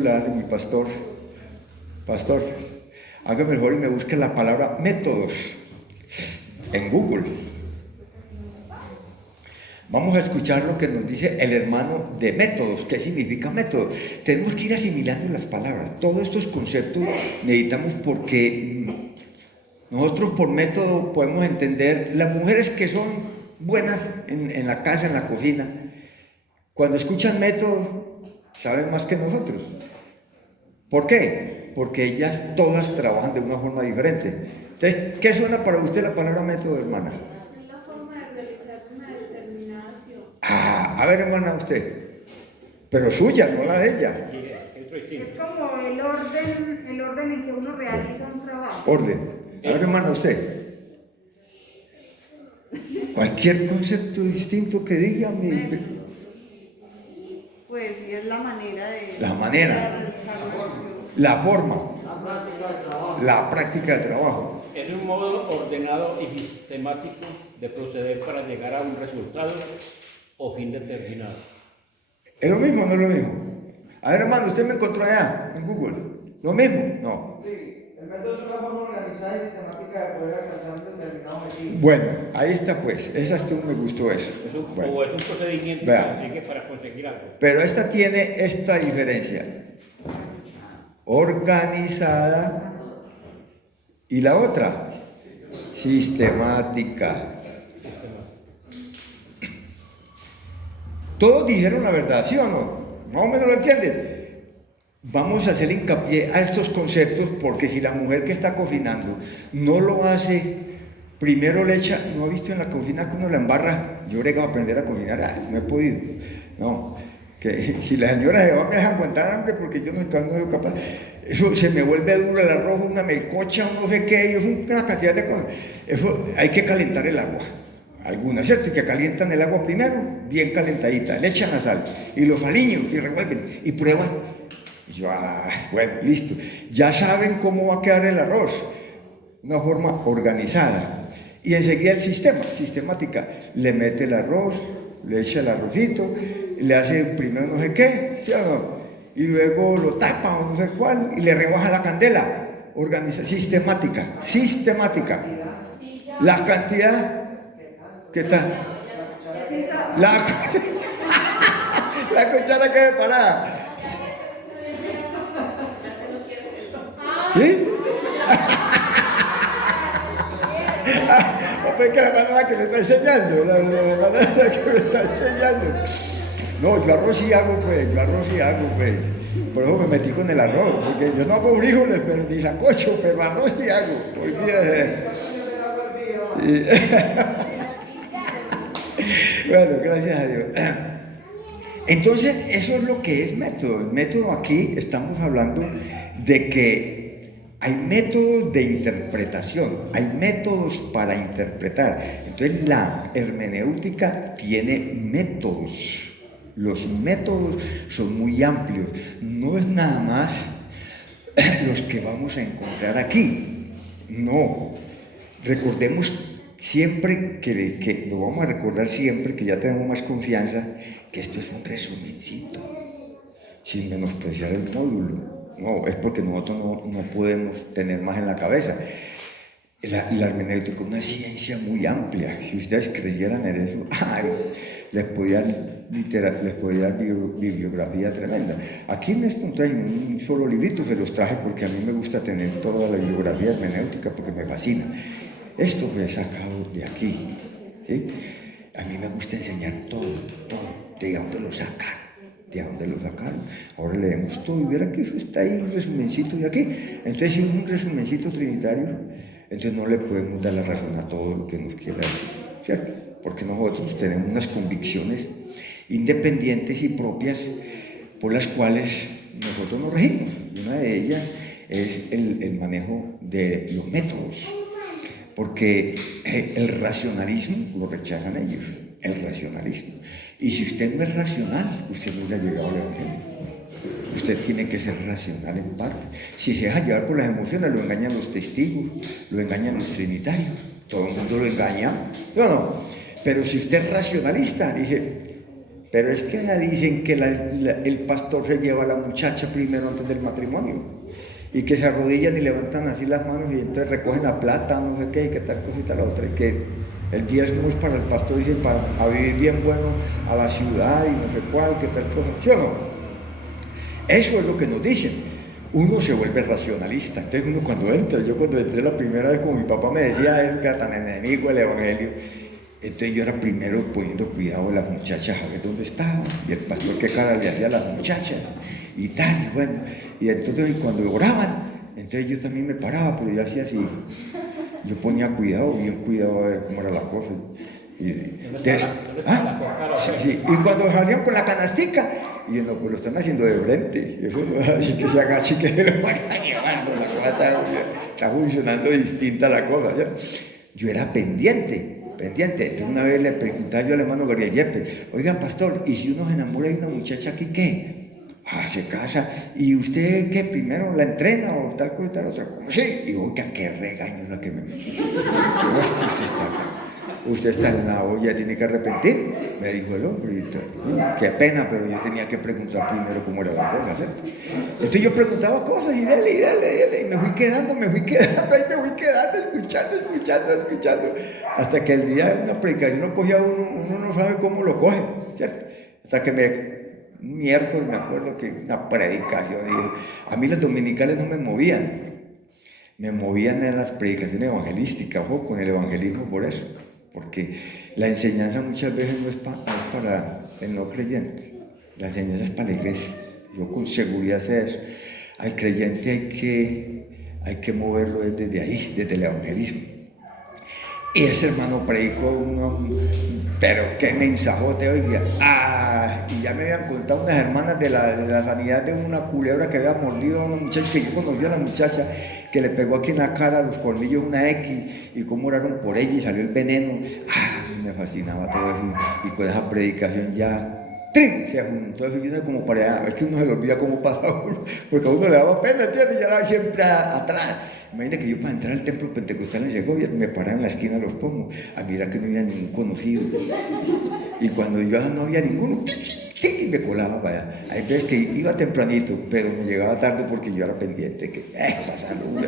Mi pastor, hágame el favor y me busque la palabra métodos en Google. Vamos a escuchar lo que nos dice el hermano de métodos. ¿Qué significa método? Tenemos que ir asimilando las palabras. Todos estos conceptos necesitamos, porque nosotros por método podemos entender las mujeres que son buenas en la casa, en la cocina. Cuando escuchan método, saben más que nosotros. ¿Por qué? Porque ellas todas trabajan de una forma diferente. Entonces, ¿qué suena para usted la palabra método, hermana? Es la forma de realizar una determinada acción. A ver, hermana, usted. Pero suya, no la de ella. Es como el orden en que uno realiza un trabajo. Orden. A ver, hermana, usted. Cualquier concepto distinto que diga, Pues sí, es la manera de... La manera. La forma. La práctica del trabajo. Es un modo ordenado y sistemático de proceder para llegar a un resultado o fin determinado. ¿Es lo mismo o no es lo mismo? A ver, hermano, usted me encontró allá en Google. ¿Lo mismo? No. Sí, el método es una forma organizada y sistemática de poder alcanzar un determinado objetivo. Bueno, ahí está pues. Esa me gustó eso. Bueno. O es un procedimiento que Vea. sigue para conseguir algo. Pero esta tiene esta diferencia. Organizada y la otra, sistemática. Todos dijeron la verdad, ¿sí o no? Más o menos lo entienden. Vamos a hacer hincapié a estos conceptos, porque si la mujer que está cocinando no lo hace, primero le echa, ¿no ha visto en la cocina que uno la embarra? Yo he llegado a aprender a cocinar, no he podido. No, que si la señora se va a aguantar hambre porque yo no soy capaz. Eso se me vuelve duro el arroz, una melcocha, no sé qué, es una cantidad de cosas. Eso hay que calentar el agua. Algunas, ¿cierto? Que calientan el agua primero, bien calentadita, le echan la sal y los aliños y revuelven y prueban. Y yo, bueno, listo. Ya saben cómo va a quedar el arroz. Una forma organizada. Y enseguida el sistema, sistemática. Le mete el arroz, le echa el arrocito, le hace primero no sé qué, ¿sí o no? Y luego lo tapa o no sé cuál, y le rebaja la candela. Organiza, sistemática. La cantidad, ¿qué tal? La cuchara que es parada. ¿Sí? Es que la manera que me está enseñando, la manera que me está enseñando. No, yo arroz sí hago, pues. Por eso me metí con el arroz, porque yo no hago frijoles, pero ni sacocho, pero arroz sí hago. Olvídese. Bueno, gracias a Dios. Entonces, eso es lo que es método. El método aquí estamos hablando de que hay métodos de interpretación, hay métodos para interpretar. Entonces, la hermenéutica tiene métodos. Los métodos son muy amplios. No es nada más los que vamos a encontrar aquí. No. Recordemos siempre que lo vamos a recordar siempre, que ya tenemos más confianza, que esto es un resumencito, sin menospreciar el módulo. No, es porque nosotros no podemos tener más en la cabeza. La hermenéutica es una ciencia muy amplia. Si ustedes creyeran en eso, les podía dar bibliografía tremenda. Aquí en esto traje un solo librito, se los traje porque a mí me gusta tener toda la bibliografía hermenéutica porque me fascina. Esto lo he sacado de aquí, ¿sí? A mí me gusta enseñar todo, de dónde lo sacaron, ahora leemos todo y verá que eso está ahí, un resumencito de aquí. Entonces, si es un resumencito trinitario, entonces no le podemos dar la razón a todo lo que nos quiera decir, ¿cierto? Porque nosotros tenemos unas convicciones independientes y propias por las cuales nosotros nos regimos. Y una de ellas es el manejo de los métodos. Porque el racionalismo lo rechazan ellos, el racionalismo. Y si usted no es racional, usted no le ha llegado al Evangelio. Usted tiene que ser racional en parte. Si se deja llevar por las emociones, lo engañan los testigos, lo engañan los trinitarios, todo el mundo lo engaña. No. Pero si usted es racionalista, dice, Pero es que ya dicen que el pastor se lleva a la muchacha primero antes del matrimonio y que se arrodillan y levantan así las manos y entonces recogen la plata, no sé qué, y que tal cosita la otra, y que el diezmo es para el pastor, dicen, para a vivir bien bueno a la ciudad y no sé cuál, que tal cosa, ¿sí o no? Eso es lo que nos dicen. Uno se vuelve racionalista. Entonces uno cuando entra, yo cuando entré la primera vez, como mi papá me decía, es que era tan enemigo del evangelio, entonces yo era primero poniendo cuidado de las muchachas, a ver dónde estaban, y el pastor qué cara le hacía a las muchachas, y tal, y bueno, y entonces cuando oraban, entonces yo también me paraba, pero yo hacía así, yo ponía cuidado, bien cuidado a ver cómo era la cosa. Y cuando salían con la canastica, y yo no, pues lo están haciendo de frente, eso no, así que se agache que lo van a llevar, no, la cosa está funcionando distinta la cosa, ¿cierto? Yo era pendiente. Entonces una vez le preguntaba yo al hermano Gabriel Yepes, oiga pastor, ¿y si uno se enamora de una muchacha aquí qué? Se casa, ¿y usted qué? ¿Primero la entrena o tal cosa y tal otra? Sí, y oiga, qué regaño la que me metió. Usted está en la olla, tiene que arrepentir, me dijo el hombre. Y qué pena, pero yo tenía que preguntar primero cómo era la cosa, ¿cierto? Entonces yo preguntaba cosas y dale, y me fui quedando, escuchando, hasta que el día de una predicación no cogía uno no sabe cómo lo coge, ¿cierto? Hasta que un miércoles me acuerdo que una predicación, y a mí las dominicales no me movían en las predicaciones evangelísticas, ojo con el evangelismo por eso. Porque la enseñanza muchas veces no es para el no creyente, la enseñanza es para la iglesia. Yo con seguridad sé eso. Al creyente hay que moverlo desde ahí, desde el evangelismo. Y ese hermano predicó pero qué mensajote, oiga. Y ya me habían contado unas hermanas de la sanidad de una culebra que había mordido a una muchacha, que yo conocí a la muchacha, que le pegó aquí en la cara los colmillos una X, y cómo oraron por ella y salió el veneno. Me fascinaba todo eso, y con esa predicación ya ¡trin! Se juntó eso, y uno como para allá, es que uno se le olvida cómo pasa uno, porque a uno le daba pena, ¿entiendes? Y ya la siempre atrás. Imagínate que yo para entrar al templo pentecostal en Segovia me paraba en la esquina de los pomos a mirar que no había ningún conocido. Y cuando yo no había ninguno, y me colaba para allá. Hay veces que iba tempranito, pero me llegaba tarde porque yo era pendiente, que pasando,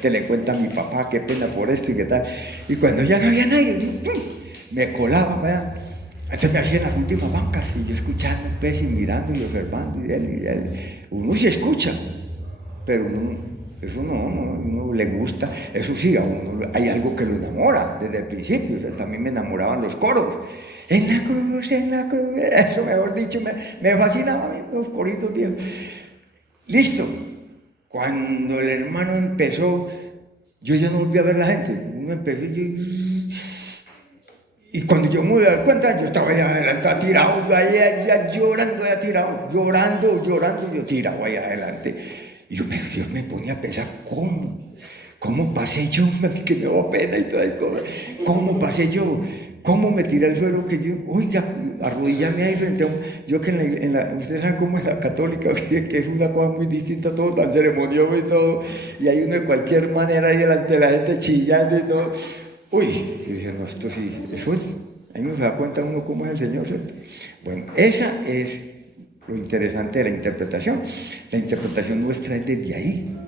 te le cuenta a mi papá, qué pena por esto y qué tal. Y cuando ya no había nadie, me colaba para allá. Entonces me hacía las últimas bancas y yo escuchando, pues, y mirando y observando, y él. Uno se escucha, pero eso no le gusta. Eso sí, a uno hay algo que lo enamora desde el principio. También me enamoraban los coros. En la cruz, eso mejor dicho, me fascinaba a mí, los coritos viejos. Listo. Cuando el hermano empezó, yo ya no volví a ver la gente. Uno empezó y cuando yo me di cuenta, yo estaba allá adelante, tirado, allá llorando, yo tirado allá adelante. Y yo me ponía a pensar, ¿cómo pasé yo? Que me dio pena y todas las cosas. ¿Cómo pasé yo? ¿Cómo me tiré al suelo? Que yo, oiga, arrodillarme ahí frente a yo que ustedes saben cómo es la católica, que es una cosa muy distinta, todo tan ceremonioso y todo, y hay uno de cualquier manera ahí delante de la gente chillando y todo. Uy, yo dije, no, esto sí, eso es, ahí no se da cuenta uno cómo es el Señor, ¿cierto? Bueno, esa es lo interesante de la interpretación. La interpretación nuestra es desde ahí,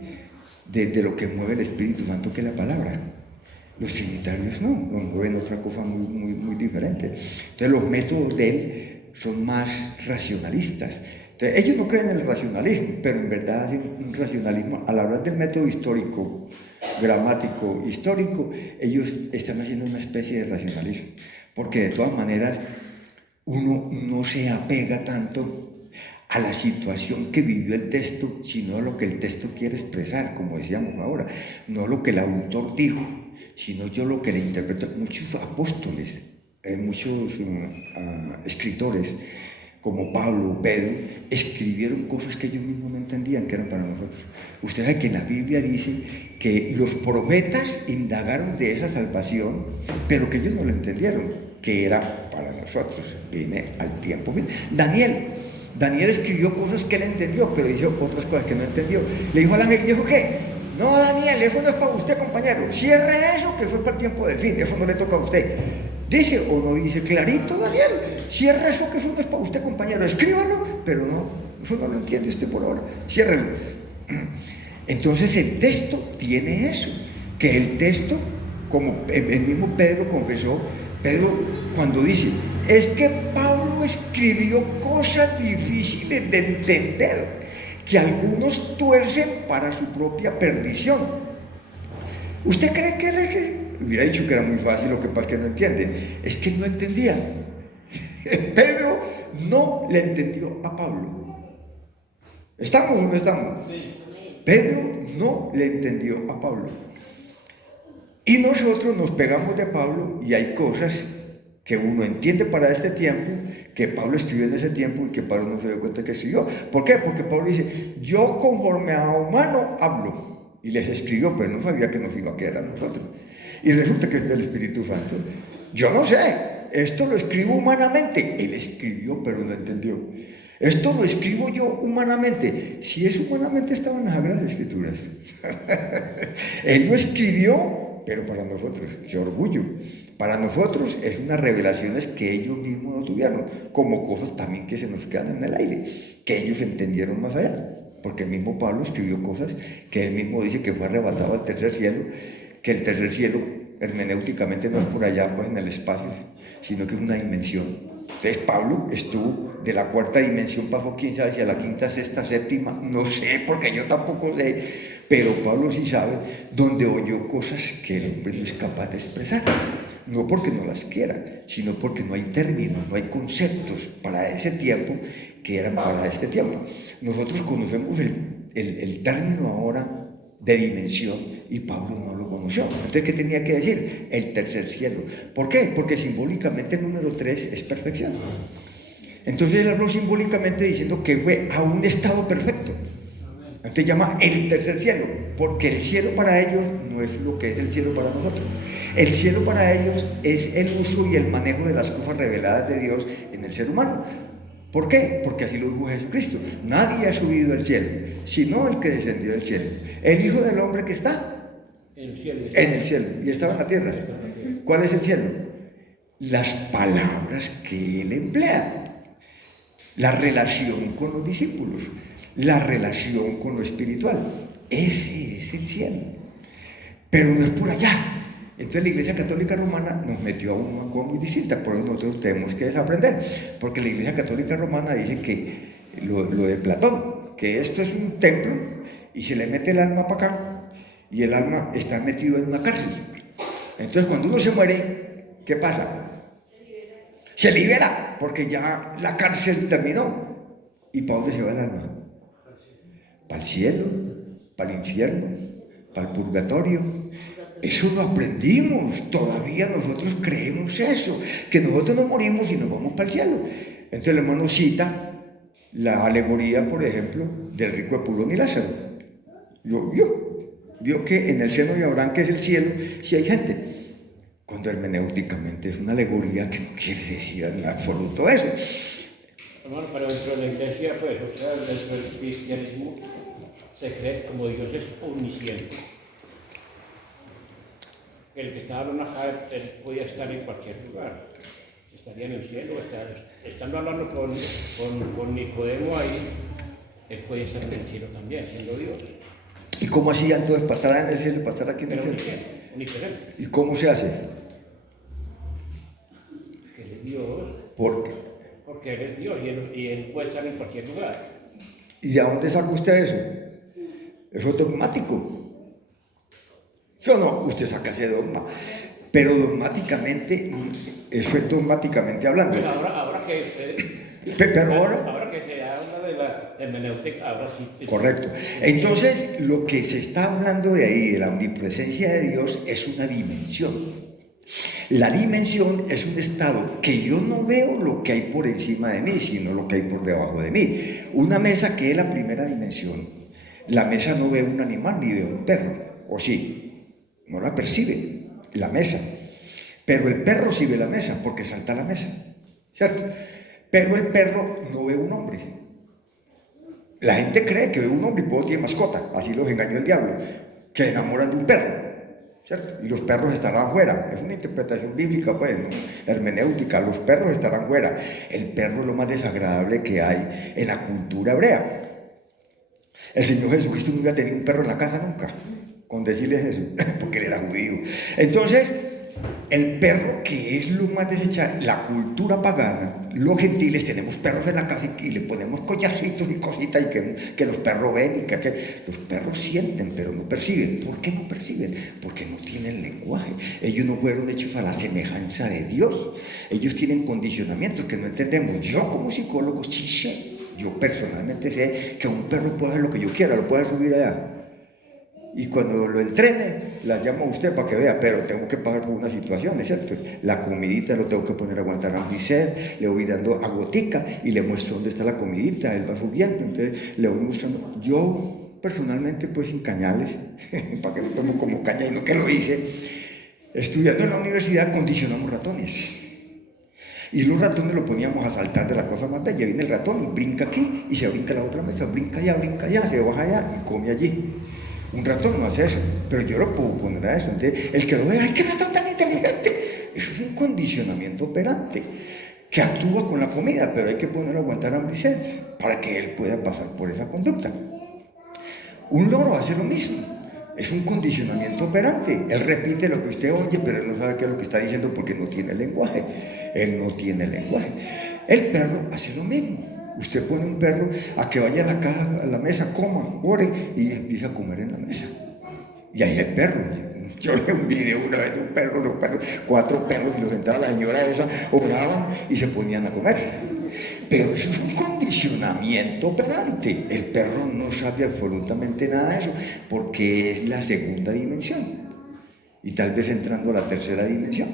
desde lo que mueve el Espíritu Santo, que es la palabra. Los trinitarios no, nos mueven otra cosa muy diferente. Entonces los métodos de él son más racionalistas. Entonces, ellos no creen en el racionalismo, pero en verdad hacen un racionalismo. Al hablar del método histórico, gramático, histórico, ellos están haciendo una especie de racionalismo. Porque de todas maneras, uno no se apega tanto a la situación que vivió el texto, sino a lo que el texto quiere expresar, como decíamos ahora. No lo que el autor dijo, sino yo lo que le interpreto. Muchos apóstoles, muchos escritores, como Pablo, Pedro, escribieron cosas que ellos mismos no entendían que eran para nosotros. Usted sabe que en la Biblia dice que los profetas indagaron de esa salvación, pero que ellos no lo entendieron, que era para nosotros. Viene al tiempo. Daniel escribió cosas que él entendió, pero hizo otras cosas que no entendió. Le dijo al ángel, ¿y dijo qué? No, Daniel, eso no es para usted, compañero. Cierre eso, que eso es para el tiempo del fin. Eso no le toca a usted. ¿Dice o no dice? Clarito, Daniel. Cierra eso, que eso no es para usted, compañero. Escríbalo, pero no, eso no lo entiende usted por ahora. Ciérrelo. Entonces el texto tiene eso, que el texto, como el mismo Pedro confesó, Pedro cuando dice, es que Pablo escribió cosas difíciles de entender, que algunos tuercen para su propia perdición. ¿Usted cree que hubiera dicho que era muy fácil? Lo que pasa es que no entiende. Es que no entendía. Pedro no le entendió a Pablo. ¿Estamos o no estamos? Pedro no le entendió a Pablo. Y nosotros nos pegamos de Pablo y hay cosas que uno entiende para este tiempo, que Pablo escribió en ese tiempo y que Pablo no se dio cuenta que escribió. ¿Por qué? Porque Pablo dice, yo conforme a humano hablo. Y les escribió, pero no sabía que nos iba a quedar a nosotros. Y resulta que es del Espíritu Santo. Yo no sé, esto lo escribo humanamente. Él escribió, pero no entendió. Esto lo escribo yo humanamente. Si es humanamente, estaban las Sagradas Escrituras. Él lo escribió, pero para nosotros, qué orgullo. Para nosotros es unas revelaciones que ellos mismos no tuvieron, como cosas también que se nos quedan en el aire, que ellos entendieron más allá. Porque el mismo Pablo escribió cosas que él mismo dice que fue arrebatado al tercer cielo, que el tercer cielo hermenéuticamente no es por allá, pues en el espacio, sino que es una dimensión. Entonces Pablo estuvo de la cuarta dimensión, pasó quién sabe si a la quinta, sexta, séptima, no sé, porque yo tampoco sé, pero Pablo sí sabe, donde oyó cosas que el hombre no es capaz de expresar. No porque no las quiera, sino porque no hay términos, no hay conceptos para ese tiempo que eran para este tiempo. Nosotros conocemos el término ahora de dimensión y Pablo no lo conoció. Entonces, ¿qué tenía que decir? El tercer cielo. ¿Por qué? Porque simbólicamente el número 3 es perfección. Entonces él habló simbólicamente diciendo que fue a un estado perfecto. Entonces llama el tercer cielo, porque el cielo para ellos no es lo que es el cielo para nosotros. El cielo para ellos es el uso y el manejo de las cosas reveladas de Dios en el ser humano. ¿Por qué? Porque así lo dijo Jesucristo. Nadie ha subido al cielo, sino el que descendió del cielo. El Hijo del Hombre que está en el cielo y estaba en la tierra. ¿Cuál es el cielo? Las palabras que él emplea, la relación con los discípulos, la relación con lo espiritual. Ese es el cielo. Pero no es por allá. Entonces la Iglesia Católica Romana nos metió a una cosa muy distinta, por eso nosotros tenemos que desaprender, porque la Iglesia Católica Romana dice que lo de Platón, que esto es un templo y se le mete el alma para acá y el alma está metido en una cárcel. Entonces cuando uno se muere, ¿qué pasa? Se libera, porque ya la cárcel terminó. ¿Y para dónde se va el alma? Para el cielo, para el infierno, para el purgatorio. Eso lo aprendimos, todavía nosotros creemos eso, que nosotros no morimos y nos vamos para el cielo. Entonces el hermano cita la alegoría, por ejemplo, del rico Epulón y Lázaro. Vio que en el seno de Abraham, que es el cielo, sí hay gente. Cuando hermenéuticamente es una alegoría que no quiere decir en absoluto eso. Hermano, pero dentro de la iglesia, pues, o sea, dentro del cristianismo, se cree como Dios es omnisciente. El que está hablando acá, él podía estar en cualquier lugar. Estaría en el cielo, estando hablando con Nicodemo ahí, él podía estar en el cielo también, siendo Dios. ¿Y cómo hacían entonces para estar en el cielo, para estar aquí en el cielo? Nicodemo. ¿Y cómo se hace? Que él es Dios. ¿Por qué? Porque él es Dios y él puede estar en cualquier lugar. ¿Y de dónde saca usted eso? Eso es dogmático. ¿Sí o no? Usted saca ese dogma. Pero dogmáticamente, eso es dogmáticamente hablando. Bueno, ahora que ahora que se habla de la hermenéutica, ahora sí. Correcto. Entonces, lo que se está hablando de ahí, de la omnipresencia de Dios, es una dimensión. La dimensión es un estado que yo no veo lo que hay por encima de mí, sino lo que hay por debajo de mí. Una mesa que es la primera dimensión. La mesa no ve un animal ni ve un perro, ¿o sí? No la percibe, la mesa. Pero el perro sí ve la mesa, porque salta a la mesa, ¿cierto? Pero el perro no ve un hombre. La gente cree que ve un hombre y puedo tiene mascota, así los engañó el diablo, que enamoran de un perro. ¿cierto? Y los perros estarán fuera. Es una interpretación bíblica, pues, ¿no? Hermenéutica. Los perros estarán fuera. El perro es lo más desagradable que hay en la cultura hebrea. El Señor Jesucristo no había tenido un perro en la casa nunca, con decirles eso, porque él era judío. Entonces, el perro, que es lo más desechado, la cultura pagana, los gentiles tenemos perros en la casa y le ponemos collarcitos y cositas y que los perros ven y que los perros sienten pero no perciben. ¿Por qué no perciben? Porque no tienen lenguaje. Ellos no fueron hechos a la semejanza de Dios. Ellos tienen condicionamientos que no entendemos. Yo como psicólogo sí sé, yo personalmente sé que un perro puede hacer lo que yo quiera, lo puede subir allá. Y cuando lo entrene, la llamo a usted para que vea, pero tengo que pasar por una situación, ¿es cierto? La comidita lo tengo que poner a aguantar Ambicet, le voy dando agotica y le muestro dónde está la comidita, él va subiendo, entonces le voy mostrando. Yo personalmente, pues sin cañales, para que lo tomo como caña y no que lo hice, estudiando en la universidad condicionamos ratones. Y los ratones lo poníamos a saltar de la cosa más bella. Viene el ratón y brinca aquí y se brinca a la otra mesa, brinca allá, se baja allá y come allí. Un ratón no hace eso, pero yo lo puedo poner a eso. Entonces, el que lo ve, ¡ay, qué ratón tan inteligente! Eso es un condicionamiento operante que actúa con la comida, pero hay que ponerlo a aguantar Ambicet para que él pueda pasar por esa conducta. Un loro hace lo mismo. Es un condicionamiento operante. Él repite lo que usted oye, pero él no sabe qué es lo que está diciendo porque no tiene lenguaje. Él no tiene lenguaje. El perro hace lo mismo. Usted pone un perro a que vaya a la casa, a la mesa, coma, ore y empieza a comer en la mesa. Y ahí el perro. Yo vi un video una vez de un perro, los perros, 4 perros, y los sentaba la señora esa, oraban y se ponían a comer. Pero eso es un condicionamiento operante. El perro no sabe absolutamente nada de eso, porque es la segunda dimensión. Y tal vez entrando a la tercera dimensión.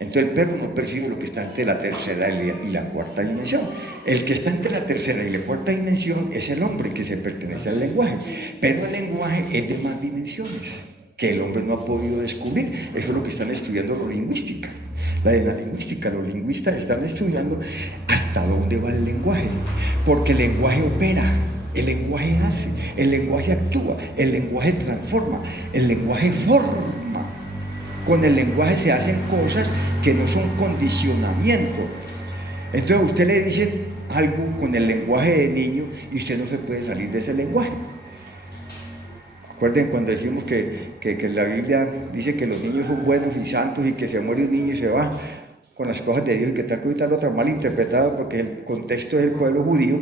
Entonces el perro no percibe lo que está entre la tercera y la cuarta dimensión. El que está entre la tercera y la cuarta dimensión es el hombre, que se pertenece al lenguaje. Pero el lenguaje es de más dimensiones, que el hombre no ha podido descubrir. Eso es lo que están estudiando los lingüística. La lingüística, los lingüistas están estudiando hasta dónde va el lenguaje. Porque el lenguaje opera, el lenguaje hace, el lenguaje actúa, el lenguaje transforma, el lenguaje forma. Con el lenguaje se hacen cosas que no son condicionamiento. Entonces a usted le dicen algo con el lenguaje de niño y usted no se puede salir de ese lenguaje. Acuerden cuando decimos que la Biblia dice que los niños son buenos y santos y que se muere un niño y se va con las cosas de Dios y que tal cosa y tal otra, mal interpretada porque el contexto del pueblo judío,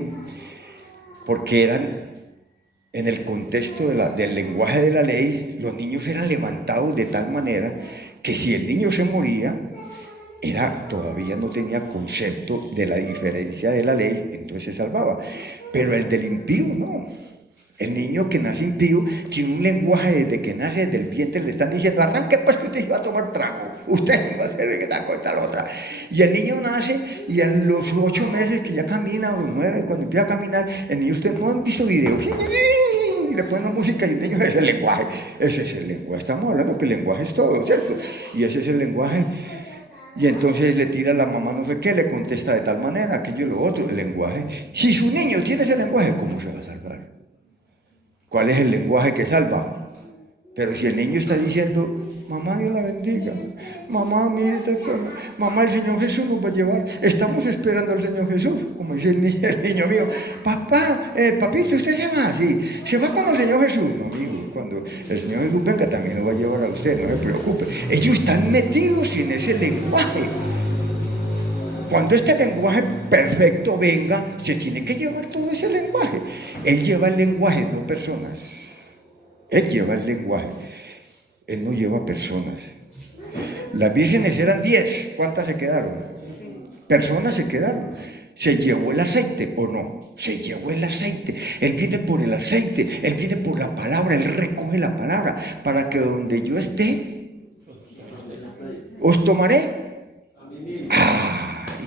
porque eran en el contexto del lenguaje de la ley, los niños eran levantados de tal manera que si el niño se moría, todavía no tenía concepto de la diferencia de la ley, entonces se salvaba. Pero el del impío no. El niño que nace impío tiene un lenguaje desde que nace, desde el vientre, le están diciendo, arranque pues que usted va a tomar trago, usted va a hacer que tal cosa tal otra. Y el niño nace y en los 8 meses que ya camina, o los 9, cuando empieza a caminar, el niño, ustedes no han visto videos, y le ponen música y el niño, ese es el lenguaje. Ese es el lenguaje. Estamos hablando que el lenguaje es todo, ¿cierto? Y ese es el lenguaje. Y entonces le tira a la mamá no sé qué, le contesta de tal manera, aquello y lo otro, el lenguaje. Si su niño tiene ese lenguaje, ¿cómo se va a salvar? ¿Cuál es el lenguaje que salva? Pero si el niño está diciendo, mamá Dios la bendiga, mamá mire esta cosa, mamá el Señor Jesús nos va a llevar, estamos esperando al Señor Jesús, como dice el niño mío, papá, papito, ¿usted se va? Sí, se va con el Señor Jesús. No, amigo, cuando el Señor Jesús venga también lo va a llevar a usted, no se preocupe. Ellos están metidos en ese lenguaje. Cuando este lenguaje perfecto venga, se tiene que llevar todo ese lenguaje. Él lleva el lenguaje, no personas. Él lleva el lenguaje. Él no lleva personas. Las vírgenes eran 10. ¿Cuántas se quedaron? Personas se quedaron. ¿Se llevó el aceite o no? Se llevó el aceite. Él viene por el aceite. Él viene por la palabra. Él recoge la palabra para que donde yo esté, os tomaré.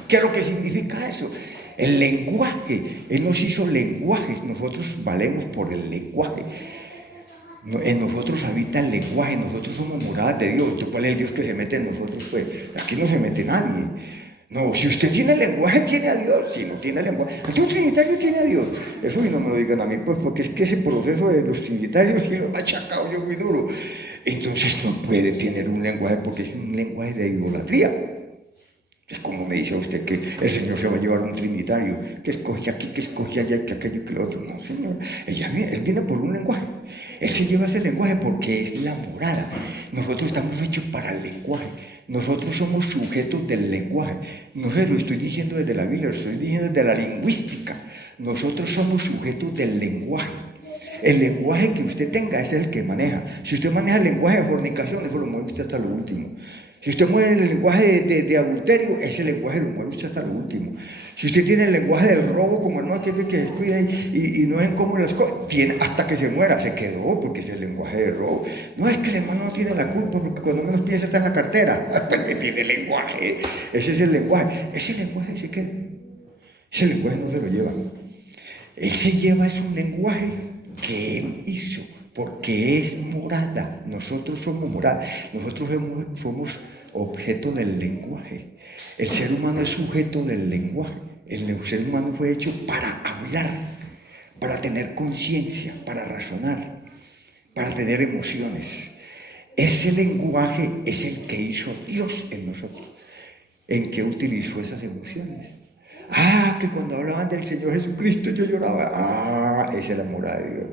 ¿Qué es lo que significa eso? El lenguaje. Él nos hizo lenguajes. Nosotros valemos por el lenguaje. En nosotros habita el lenguaje. Nosotros somos moradas de Dios. ¿Cuál es el Dios que se mete en nosotros? Pues aquí no se mete nadie. No, si usted tiene lenguaje, tiene a Dios. Si no tiene lenguaje, usted un trinitario tiene a Dios. Eso y no me lo digan a mí, pues porque es que ese proceso de los trinitarios sí lo ha achacado yo muy duro. Entonces no puede tener un lenguaje porque es un lenguaje de idolatría. Es como me dice usted que el Señor se va a llevar un trinitario, que escoge aquí, que escoge allá, que aquello, que lo otro. No, Señor, Él viene por un lenguaje. Él se lleva ese lenguaje porque es la morada. Nosotros estamos hechos para el lenguaje. Nosotros somos sujetos del lenguaje. No sé, lo estoy diciendo desde la Biblia, lo estoy diciendo desde la lingüística. Nosotros somos sujetos del lenguaje. El lenguaje que usted tenga es el que maneja. Si usted maneja el lenguaje de fornicación, eso lo mueve usted hasta lo último. Si usted mueve el lenguaje de adulterio, ese lenguaje lo mueve usted hasta lo último. Si usted tiene el lenguaje del robo, como hermano aquel que descuida y no ven cómo las cosas, tiene hasta que se muera, se quedó, porque es el lenguaje del robo. No es que el hermano no tiene la culpa, porque cuando menos piensa está en la cartera, porque tiene el lenguaje. Ese es el lenguaje. Ese lenguaje se queda. Ese lenguaje no se lo lleva. Él se lleva es un lenguaje que Él hizo, porque es morada. Nosotros somos morada. Nosotros somos objeto del lenguaje. El ser humano es sujeto del lenguaje. El ser humano fue hecho para hablar, para tener conciencia, para razonar, para tener emociones. Ese lenguaje es el que hizo Dios en nosotros. ¿En qué utilizó esas emociones? Que cuando hablaban del Señor Jesucristo yo lloraba. Esa es la morada de Dios.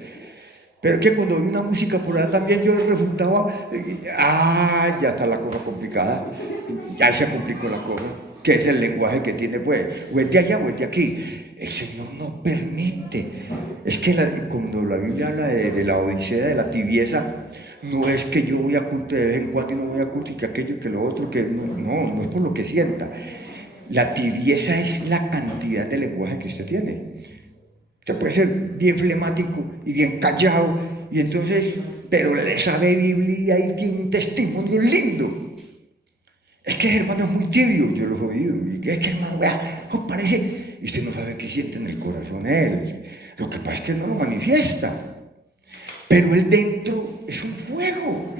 Pero que cuando vi una música por allá también yo refutaba. Ya está la cosa complicada. Ya se complicó la cosa. ¿Qué es el lenguaje que tiene? Pues, o es de allá o es de aquí. El Señor no permite. Es que cuando la Biblia habla de la odisea, de la tibieza, no es que yo voy a culto de vez en cuando y no voy a culto y que aquello y que lo otro, que no es por lo que sienta. La tibieza es la cantidad de lenguaje que usted tiene. Usted puede ser bien flemático y bien callado, y entonces, pero le sabe Biblia y tiene un testimonio lindo. Es que el hermano es muy tibio, yo lo he oído, y es que hermano, parece, y usted no sabe qué siente en el corazón él. Lo que pasa es que no lo manifiesta. Pero él dentro es un fuego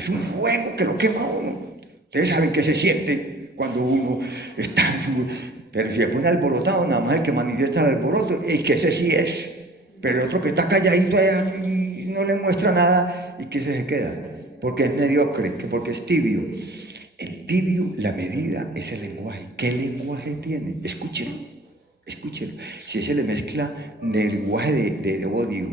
que lo quema a uno. Ustedes saben qué se siente cuando uno está en su... Pero si se pone alborotado, nada más el que manifiesta el alboroto, y que ese sí es. Pero el otro que está calladito allá y no le muestra nada, y que se queda, porque es mediocre, porque es tibio. El tibio, la medida es el lenguaje. ¿Qué lenguaje tiene? Escúchelo. Si se le mezcla lenguaje de odio,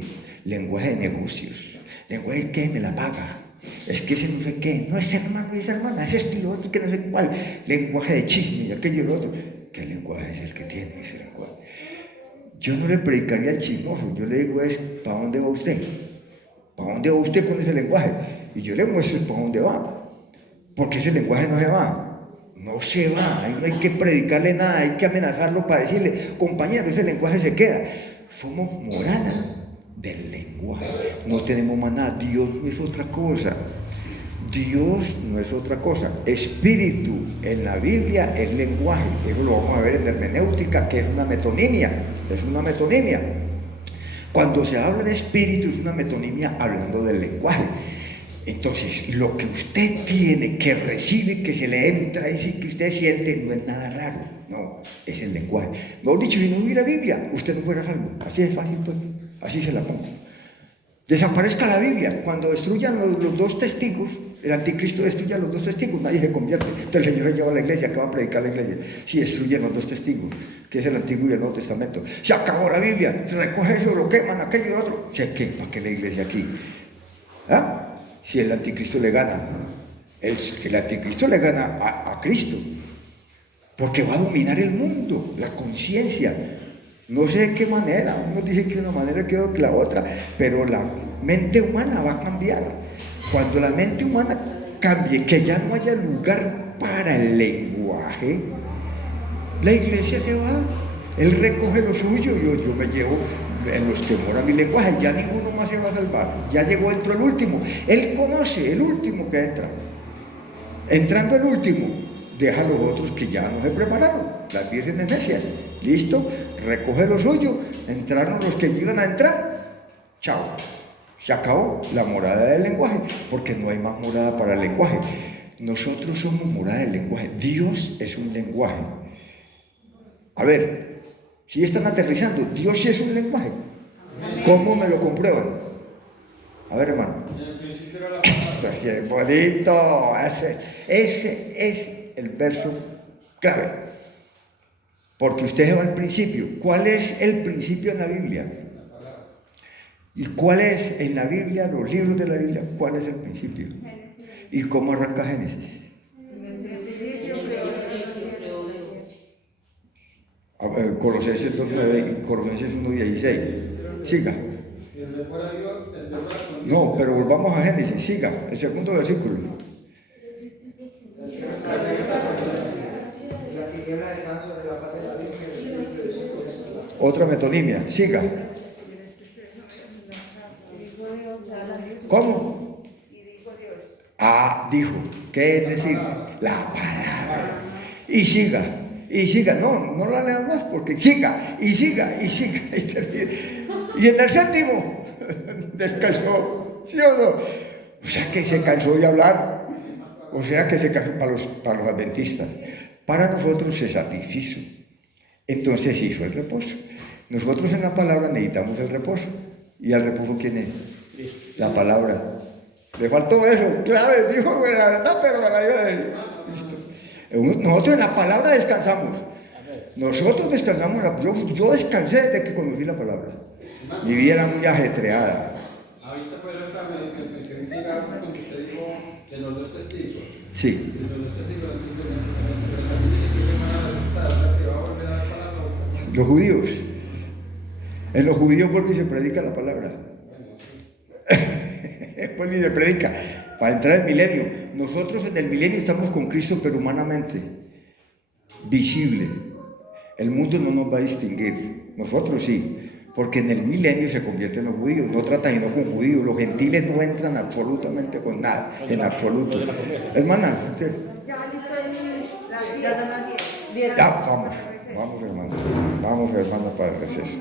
lenguaje de negocios, lenguaje que me la paga, es que ese no sé qué, no es hermano y es hermana, es estilo otro que no sé cuál, lenguaje de chisme y aquello y lo otro. ¿Qué lenguaje es el que tiene ese lenguaje? Yo no le predicaría al chismoso, yo le digo es, ¿para dónde va usted? ¿Para dónde va usted con ese lenguaje? Y yo le muestro para dónde va, porque ese lenguaje no se va. No se va, ahí no hay que predicarle nada, hay que amenazarlo para decirle, compañero, ese lenguaje se queda. Somos morada del lenguaje, no tenemos más nada. Dios no es otra cosa. Dios no es otra cosa. Espíritu en la Biblia es lenguaje. Eso lo vamos a ver en hermenéutica, que es una metonimia. Es una metonimia. Cuando se habla de espíritu es una metonimia hablando del lenguaje. Entonces, lo que usted tiene, que recibe, que se le entra y que usted siente, no es nada raro. No, es el lenguaje. Mejor dicho, si no hubiera Biblia, usted no fuera salvo. Así es fácil, pues. Así se la pongo. Desaparezca la Biblia. Cuando destruyan los dos testigos, el anticristo destruya los dos testigos, nadie se convierte. Entonces el Señor se lleva a la iglesia, que va a predicar la iglesia. Si destruyen los dos testigos, que es el Antiguo y el Nuevo Testamento. Se acabó la Biblia, se recoge eso, lo queman, aquello y otro. ¿Qué? ¿Para qué la iglesia aquí? Si el anticristo le gana, el anticristo le gana a Cristo, porque va a dominar el mundo, la conciencia. No sé de qué manera, unos dicen que de una manera que la otra, pero la mente humana va a cambiar. Cuando la mente humana cambie, que ya no haya lugar para el lenguaje, la iglesia se va, él recoge lo suyo, yo me llevo en los que mora mi lenguaje, ya ninguno más se va a salvar, ya llegó dentro el último, él conoce el último que entra. Entrando el último, deja a los otros que ya no se prepararon, las vírgenes necias. Listo, recoge lo suyo, entraron los que iban a entrar, chao, se acabó la morada del lenguaje, porque no hay más morada para el lenguaje. Nosotros somos morada del lenguaje, Dios es un lenguaje. A ver, si están aterrizando, Dios sí es un lenguaje. ¿Cómo me lo comprueban? A ver, hermano. En el principio era la Esto sí es bonito. Ese es el verso clave. Porque usted se va al principio. ¿Cuál es el principio en la Biblia? ¿Y cuál es en la Biblia, los libros de la Biblia, cuál es el principio? ¿Y cómo arranca Génesis? Colosenses 2:9 y Colosenses 1:16. Siga. Y el de fuera Dios, el de fuera con Dios. No, pero volvamos a Génesis. Siga, el segundo versículo. Las tinieblas están sobre la faz de la Virgen y el Espíritu de su corazón. Otra metonimia. Siga. ¿Cómo? Ah, dijo. ¿Qué es decir? La palabra. Y siga. Y siga. No la lean más porque siga. Y siga. Y siga. Y en el séptimo descansó. ¿Sí o no? O sea que se cansó de hablar. O sea que se cansó para los adventistas. Para nosotros se satisfizo. Entonces hizo el reposo. Nosotros en la palabra necesitamos el reposo. ¿Y el reposo quién es? La palabra. Le faltó eso, clave, dijo la verdad, pero me la dio de listo. Nosotros en la palabra descansamos. Nosotros descansamos. Yo descansé desde que conocí la palabra. Mi vida era muy ajetreada. Ahorita pues me quería llegar cuando usted dijo de los dos testigos. Sí. De los dos testigos, entonces, que va a volver a dar palabra. Los judíos. En los judíos vuelve y se predica la palabra. Pues ni se predica. Para entrar al milenio. Nosotros en el milenio estamos con Cristo, pero humanamente. Visible. El mundo no nos va a distinguir. Nosotros sí. Porque en el milenio se convierten los judíos. No tratan sino con judíos. Los gentiles no entran absolutamente con nada. En absoluto. Hermana, usted. Ya son las 10. Ya, vamos hermano. Vamos hermano para el receso.